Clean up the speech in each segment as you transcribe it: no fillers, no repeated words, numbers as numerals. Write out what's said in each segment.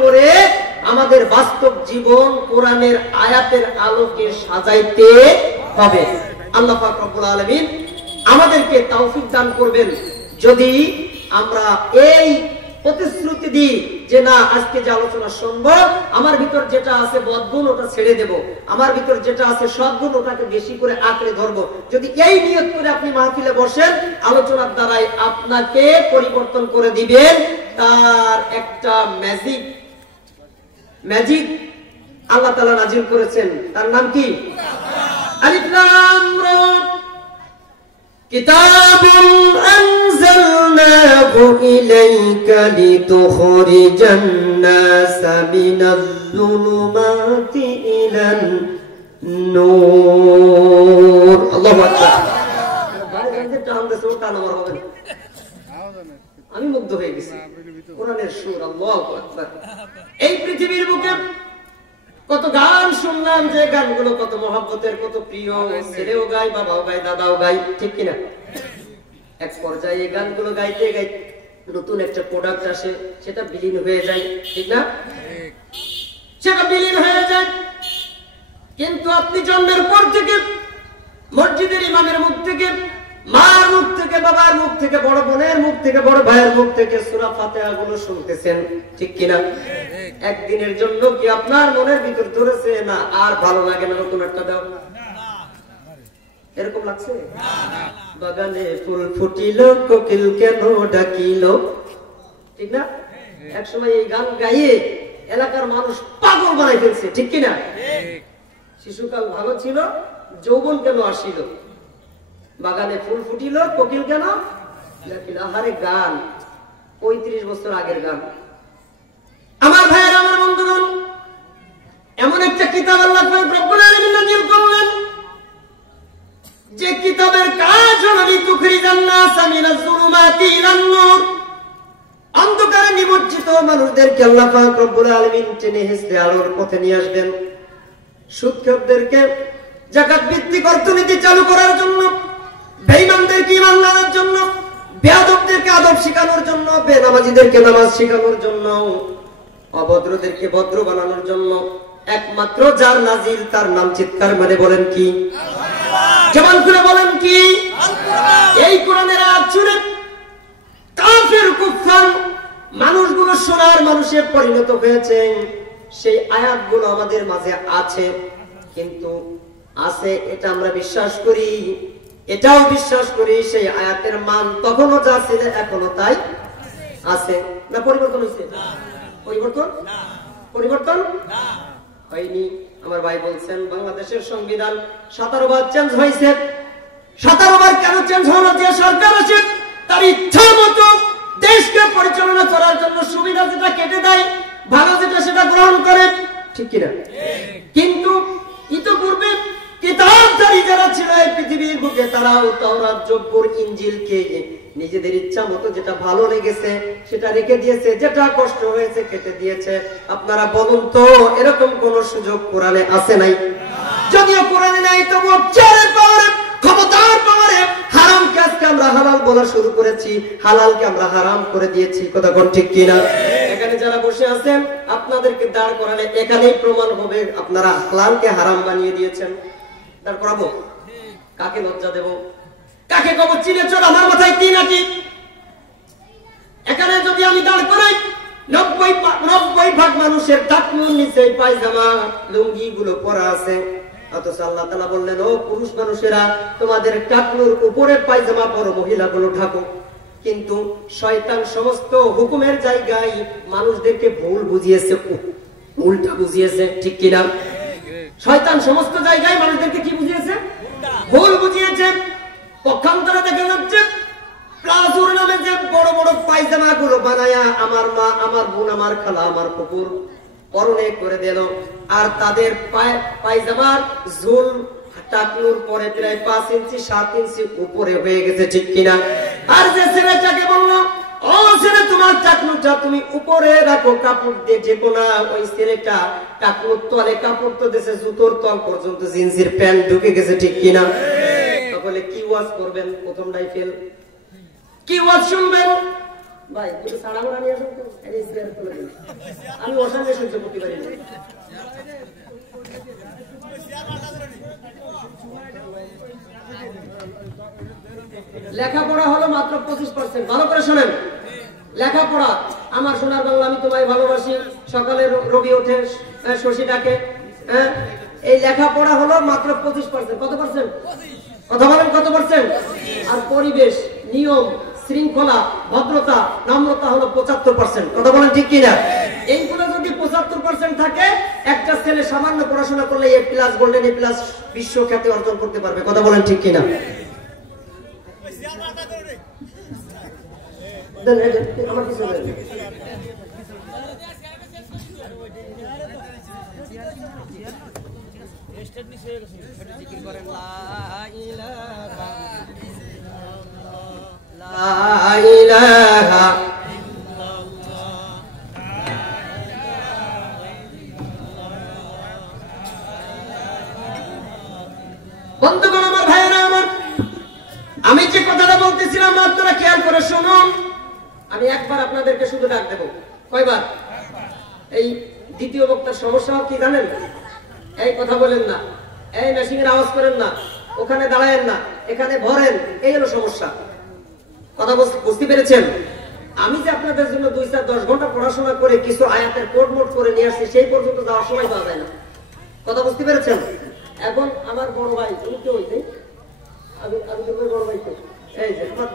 করে আমাদের বাস্তব জীবন কোরআনের আয়াতের আলোকে সাজাইতে হবে। আল্লাহ পাক রব্বুল আলামিন আমাদেরকে তৌফিক দান করবেন যদি আমরা এই প্রতিশ্রুতি দিই যে না, আজকে যে আলোচনা শুনবো, আমার ভিতর যেটা আছে বদগুণ ওটা ছেড়ে দেব, আমার ভিতর যেটা আছে সদ্গুণ ওটাকে বেশি করে আঁকড়ে ধরবো। যদি এই নিয়ত করে আপনি মাহফিলে বসেন, আলোচনার দ্বারাই আপনাকে পরিবর্তন করে দিবেন। তার একটা ম্যাজিক আল্লাহ তাআলা নাজিল করেছেন, তার নাম কি? আলিফ লাম রা। কিতাবুন আনজালনাহু ইলাইকা লিতুখরিজান নাসা মিনাজ যুলুমাতি ইলান নূর। আল্লাহু আকবার। আমি মুগ্ধ হয়ে গেছি কোরআনের সুর। আল্লাহু আকবার। এই পৃথিবীর বুকে কত গান শুনলাম, যে গানগুলো কত মহব্বতের, কত প্রিয়, ছেলেও গায়, বাবাও গায়, দাদাও গায়, ঠিক কিনা? এক পর্যায়ে এই গানগুলো গাইতে গাইতে নতুন একটা প্রোডাক্ট আসে, সেটা বিলীন হয়ে যায়, ঠিক না? সেটা বিলীন হয়ে যায়। কিন্তু আপনি জন্মের পর থেকে মসজিদের ইমামের মুখ থেকে, মার মুখ থেকে, বাবার মুখ থেকে, বড় বোনের মুখ থেকে, বড় ভাইয়ের মুখ থেকে সূরা ফাতিহা গুলো শুনতেছেন, ঠিক কিনা? একদিনের জন্য কি আপনার মনের ভিতর ধরেছে না আর ভালো লাগে না, নতুন একটা দাও? এরকম লাগছে? বাগানে ফুল ফুটিল, কোকিল কেন ডাকিল, ঠিক না? একসময় এই গান গাইয়ে এলাকার মানুষ পাগল বানাই ফেলছে, ঠিক কিনা? শিশুকাল ভালো ছিল, যৌবন কেন আসিল? বাগানে ফুল ফুটিল, কোকিল কেন ডাকিল। আহারে গান 35 বছর আগের গান। আমার ভাইয়ের, আমার বন্ধুগণ, এমন একটা কিতাব আল্লাহ রব্বুল আলামিন নাযিল করলেন, যে কিতাবের কাজ হলো লিতুখরিজান নাসা মিনাজ যুলুমাতি ইলান নূর। অন্ধকারে নিমজ্জিত মানুষদেরকে আল্লাহ পাক রব্বুল আলামিন টেনে হেঁচড়ে আলোর পথে নিয়ে আসবেন। সুদখোরদেরকে যাকাত ভিত্তিক অর্থনীতি চালু করার জন্য, বেঈমানদেরকে ঈমান আনার জন্য, বেয়াদবদেরকে আদব শেখানোর জন্য, বেনামাজীদেরকে নামাজ শেখানোর জন্য, অভদ্রদেরকে ভদ্র বানানোর জন্য একমাত্র যার নাজিল, তার নাম চিৎকার মানে বলেন কি? জবান খুলে বলেন কি? এই কোরআনের আয়াত শুনে কাফির কুফার মানুষগুলো সোনার মানুষে পরিণত হয়েছে। সেই আয়াতগুলো আমাদের মাঝে আছে, কিন্তু আছে এটা আমরা বিশ্বাস করি, এটাও বিশ্বাস করি সেই আয়াতের মান তখনও যা ছিল এখনো তাই আছে। না পরিবর্তন হয়েছে? পরিবর্তন হয়নি। আমার ভাই বলছেন বাংলাদেশের সংবিধান 17 বার চেঞ্জ হয়েছে। 17 বার কেন চেঞ্জ হলো? যে সরকার আছে তার ইচ্ছা মতো দেশকে পরিচালনা করার জন্য সুবিধা যেটা কেটে দেয়, ভালো যেটা সেটা গ্রহণ করে, ঠিক কিনা? কিন্তু ইতিপূর্বে কিতাবধারী যারা ছিল এই পৃথিবীর বুকে, তারাও তাওরাত, জব্বুর, ইনজিলকে নিজেদের ইচ্ছা মতো যেটা ভালো লেগেছে সেটা রেখে দিয়েছে, যেটা কষ্ট হয়েছে কেটে দিয়েছে। আপনারা বলুন তো, এরকম কোন সুযোগ কোরআনে আছে নাই? যদিও কোরআনে নাই, তবুও চারের পাওয়ারে, ক্ষমতার পাওয়ারে হারামকে আজকে আমরা হালাল বলা শুরু করেছি, হালালকে আমরা হারাম করে দিয়েছি। কথা কোন ঠিক কিনা? এখানে যারা বসে আছেন আপনাদেরকে দাঁড় করালে এখানেই প্রমাণ হবে আপনারা হালালকে হারাম বানিয়ে দিয়েছেন। দাঁড় করাবো? কাকে লজ্জা দেব? কাকে কব চিনে চল আমার মাথায় কি নাকি? এখানে যদি আমি দাঁড় করাই 90% মানুষের টাকনুর নিচে পায়জামা, লুঙ্গি গুলো পরা আছে, অথচ আল্লাহ তাআলা বললেন, ও পুরুষ মানুষেরা তোমাদের টাকনুর উপরে পায়জামা পরো, মহিলাগুলো ঢাকো। কিন্তু শয়তান সমস্ত হুকুমের জায়গায় মানুষদেরকে ভুল বুঝিয়েছে, উল্টা বুঝিয়েছে, ঠিক কিনা? শয়তান সমস্ত জায়গায় মানুষদেরকে কি বুঝিয়েছে? ভুল বুঝিয়েছে। পক্ষান্তরে দেখা যাচ্ছে প্লাজোর নামে যে বড় বড় পায়জামা গুলো বানায়া আমার মা, আমার বোন, আমার খালা, আমার কুকুর পরনে করে দিল, আর তাদের পায়জামার ঝুল টাকনুর পরে প্রায় 5 ইঞ্চি 7 ইঞ্চি উপরে হয়ে গেছে, ঠিক কিনা? আর যে ছেলেটাকে বললো, ও ছেলে তোমার টাকনুটা তুমি উপরে রাখো কাপড় দিয়ে, যে কোনা ওই ছেলেটা টাকনুর তলে কাপড় তো দিয়েছে জুতোর তল পর্যন্ত, জিন্সের প্যান্ট ঢুকে গেছে, ঠিক কিনা? তাহলে কি ওয়াজ করবেন? প্রথমটাই ফেল। কি ওয়াজ শুনবেন? ভাই একটু সাড়ামোড়া নিয়ে আসুন তো, আমি অশান্তি সহ্য করতে পারি না। লেখাপড়া হলো মাত্র 25%। ভালো করে শোনেন, লেখাপড়া আমার সোনার বাংলা, আমি তোমায় ভালোবাসি, সকালে রবি ওঠে শশী ডাকে, হ্যাঁ, এই লেখাপড়া হলো মাত্র 25%। কত পার্সেন্ট? কথা বলেন কত পার্সেন্ট? আর পরিবেশ, নিয়ম, শৃঙ্খলা, ভদ্রতা, নম্রতা হলো 75%। কথা বলেন ঠিক কিনা? এইগুলো যদি 75% থাকে, একটা ছেলে সামান্য পড়াশোনা করলে A+ গোল্ডেন A+ বিশ্ব খ্যাতি অর্জন করতে পারবে। কথা বলেন ঠিক কিনা? আমার কিছু বন্ধুগণ, আমার ভাইয়েরা আমার, আমি যে কথাটা বলতেছিলাম আপনারা খেয়াল করে শুনুন। আমি একবার আপনাদেরকে শুধু ডাক দেব। কয়বার? এই দ্বিতীয় বক্তার সমস্যা কি জানেন? এই কথা বলেন না, এই মেশিং এর আওয়াজ করেন না, ওখানে দাঁড়ায়েন না, এখানে ভরেন, এই হলো সমস্যা। কথা বুঝতে পেরেছেন? আমি যে আপনাদের জন্য 2-4-10 ঘন্টা পড়াশোনা করে কিছু আয়াতের কোড মোড করে নিয়ে আসছি, সেই পর্যন্ত যাওয়ার সময় পাওয়া যায় না। কথা বুঝতে পেরেছেন? এখন আমার বড় ভাই, উনি কে হইতে, আমি তো বড় ভাই তো, এই যে আমার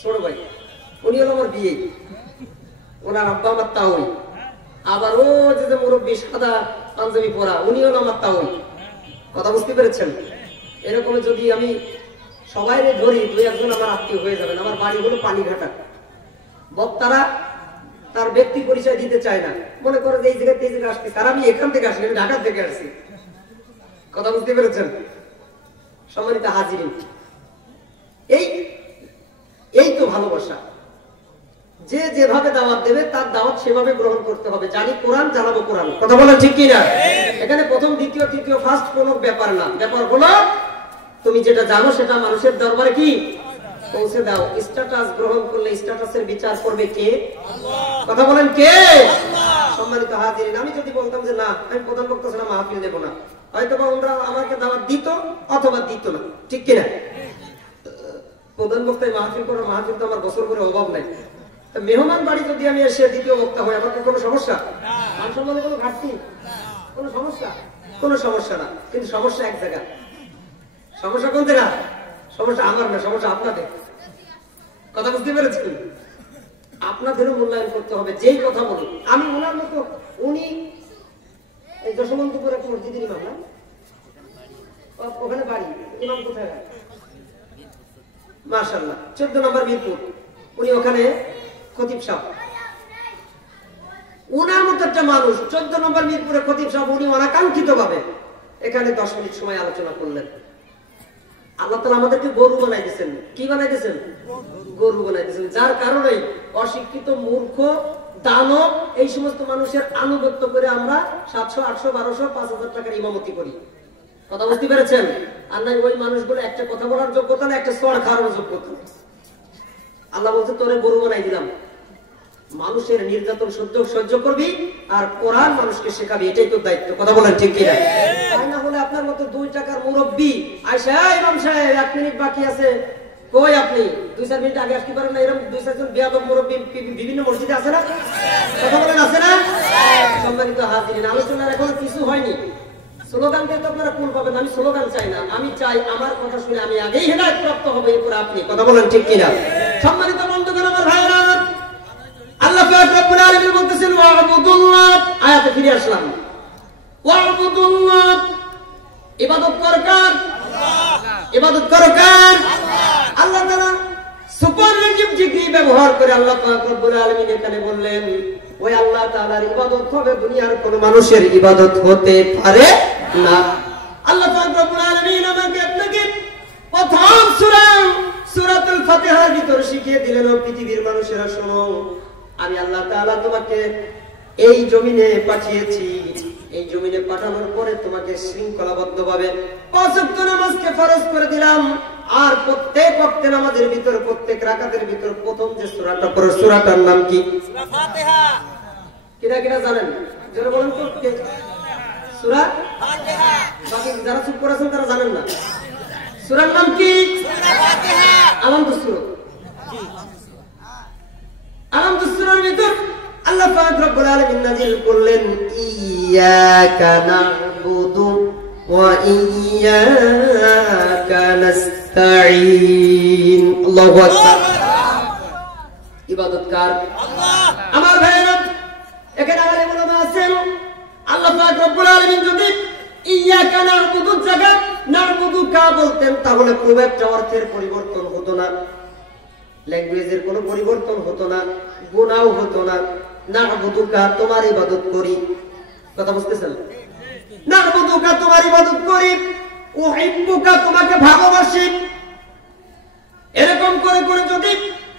ছোট ভাই, উনি হলো আমার বিয়ে, ওনার আব্বা আমার তাওই। আবার ও যে মুরব্বী সাদা পাঞ্জাবি পরা, উনি হলো আমার তাওই। কথা বুঝতে পেরেছেন? এরকম যদি আমি সবাই ধরি, 2-1 আমার আত্মীয় হয়ে যাবেন। আমার বাড়ি হলো পানিঘাটা। বক্তারা তার ব্যক্তি পরিচয় দিতে চায় না, মনে করে যে এই জায়গায় আসতেছে, আর আমি এখান থেকে আসি, আমি ঢাকা থেকে আসছি। কথা বুঝতে পেরেছেন? সম্মানিত হাজিরিন, এই তো ভালোবাসা। যে যেভাবে দাওয়াত দেবে তার দাওয়াত সেভাবে গ্রহণ করতে হবে। জানি কোরআন, জানাবো কোরআন। কথা বলেন ঠিক কিনা? এখানে প্রথম, দ্বিতীয়, তৃতীয়, ফার্স্ট কোন ব্যাপার না। ব্যাপার হলো তুমি যেটা জানো সেটা মানুষের দরবারে কি পৌঁছে দাও। স্ট্যাটাস গ্রহণ করলে স্ট্যাটাসের বিচার করবে কে? কথা বলেন কে? সম্মানিত হাজিরিন, আমি যদি বলতাম যে না, আমি প্রধান বক্তা ছাড়া মাহফিল দেবো না, হয়তো বা ওনারা আমাকে দাওয়াত দিত অথবা দিত না, ঠিক কিনা? প্রধান বক্তায় মাহফিল করার, মাহফিল তো আমার বছর করে অভাব নাই। মেহমান বাড়ি যদি আমি এসে দ্বিতীয় বক্তা হই, আমার কোনো সমস্যা? মান সম্মানে কোনো ঘাটতি? কোনো সমস্যা? কোনো সমস্যা না। কিন্তু সমস্যা এক জায়গা। সমস্যা কোন জায়গা? সমস্যা আমার না, সমস্যা আপনাদের। কথা বুঝতে পেরেছেন? আপনাদেরও মূল্যায়ন করতে হবে। যেই কথা বলুন, আমি ওনার মতো, উনি এই যশবন্তপুর একটা মসজিদের ইমাম না, ওখানে বাড়ি, ইমাম কোথায়? মাশাআল্লাহ, 14 নম্বর মিরপুর, উনি ওখানে খতিব সাহেব। উনার মতো একটা মানুষ 14 নম্বর মিরপুরে খতিব সাহেব, উনি অনাকাঙ্ক্ষিত ভাবে এখানে 10 মিনিট সময় আলোচনা করলেন। আল্লাহ তাআলা আমাদেরকে গরু বানাই দিয়েছেন। কি বানাই দিয়েছেন? গরু বানাই দিয়েছেন। যার কারণে অশিক্ষিত, মূর্খ, দানব এই সমস্ত মানুষের আনুগত্য করে আমরা 700, 800, 1200, 5000 টাকার ইমামতি করি। কথা বুঝতে পেরেছেন? আর নাই ওই মানুষগুলো একটা কথা বলার যোগ্যতা না, একটা সর খাওয়ার যোগ্যতা। আল্লাহ বলছে তোরে গরু বানাই দিলাম, মানুষের নির্যাতন সহ্য করবি আর কোরআন মানুষকে শেখাবি, এটাই তোর দায়িত্ব। কথা বলেন ঠিক কিনা? তাই না হলে আপনার মতো 2 টাকার মুরব্বী আয়সা, ইমাম সাহেব 1 মিনিট বাকি আছে, কই আপনি 2-4 মিনিট আগে আসতে পারেন না? এরকম 2-4 জন বেয়াদব মুরব্বী বিভিন্ন মসজিদে আছে না? কথা বলেন আছে না? সম্মানিত হাজিরিন, আলোচনার এখনো কিছু হয়নি। স্লোগান দিয়ে তো আপনারা কুল পাবেন। আমি স্লোগান চাই না, আমি চাই আমার কথা শুনে আমি আগেই হেদায়েত প্রাপ্ত হব, এরপর আপনি। কথা বলেন ঠিক কিনা? সম্মানিত বন্ধুগণ, আমার ভাইরা, আল্লাহ পাক রব্বুল আলামিন বলতেছেন ওয়া'বুদুল্লাহ। আয়াতে ফিরে আসলাম। ওয়া'বুদুল্লাহ, ইবাদত কর কার? ইবাদত করো কার? আল্লাহ তাআলা সুপারলেটিভ ডিগ্রি ব্যবহার করে আল্লাহ পাক রব্বুল আলামিন এখানে বললেন ওই আল্লাহ তাআলার ইবাদত হবে, দুনিয়ার কোন মানুষের ইবাদত হতে পারে না। আল্লাহ পাক রব্বুল আলামিন আমাকে আপনাকে প্রথম সূরাতুল ফাতিহার ভিতর শিখিয়ে দিলেন, ও পৃথিবীর মানুষেরা শোনো, আমি আল্লাহ তাআলা তোমাকে এই জমিনে পাঠিয়েছি। এই জমিনে পাঠানোর পরে তোমাকে শৃঙ্খলাবদ্ধভাবে 5 ওয়াক্ত নামাজকে ফরজ করে দিলাম। আর প্রত্যেক ওয়াক্তে নামাজের ভিতর প্রত্যেক রাকাতের ভিতর প্রথম যে সূরাটা পড়ো সূরাটার নাম কি? সূরা ফাতিহা। কিরা কিরা জানেন? যারা বলেন তো সূরা ফাতিহা। বাকি যারা চুপ করেছেন তারা জানেন না। সূরার নাম কি? সূরা ফাতিহা। আলামতুস সূরা। আলামতুস সূরার ভিতর আল্লাহ পাক রব্বুল আলামিন নাযিল করলেন ইয়াকা না'বুদু ওয়া ইয়াকা নাস্তাঈন। আল্লাহু আকবার। ইবাদত কার? আল্লাহ। আমার ভাইরা এখানে আলেম ওলামা আছেন। আল্লাহ পাক রব্বুল আলামিন যদি ইয়াকা না'বুদু জায়গা না'বুদু কা বলতেন তাহলে খুব একটা অর্থের পরিবর্তন হতো না, ল্যাঙ্গুয়েজের কোনো পরিবর্তন হতো না, গুনাও হতো না। না'বুদু কা তোমার ইবাদত করি, কথা বুঝতেছেন? না'বুদু কা তোমার ইবাদত করি, উহিব্বুকা তোমাকে ভালোবাসি। এরকম করে করে যদি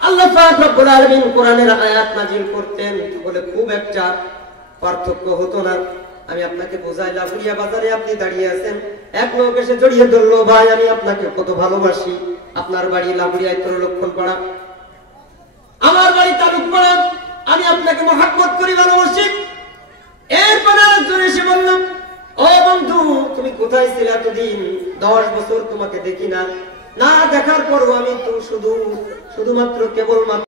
আল্লাহ পাক রব্বুল আলামিন কোরআনের আয়াত নাযিল করতেন তাহলে খুব একটা পার্থক্য হতো না। আমি আপনাকে বোঝাই, লাফুরিয়া বাজারে আপনি দাঁড়িয়ে আছেন, এক লোক এসে জড়িয়ে ধরলো, ভাই আমি আপনাকে কত ভালোবাসি। আপনার বাড়ি লাফুরিয়ায় লক্ষণ পাড়া, আমার বাড়ি তালুক পাড়া, আমি আপনাকে মহব্বত করি, ভালোবাসি। এরপরে আরেকজন এসে বলল, ও বন্ধু তুমি কোথায় ছিলে এতদিন? 10 বছর তোমাকে দেখি না, না দেখার পরও আমি তো শুধুমাত্র কেবলমাত্র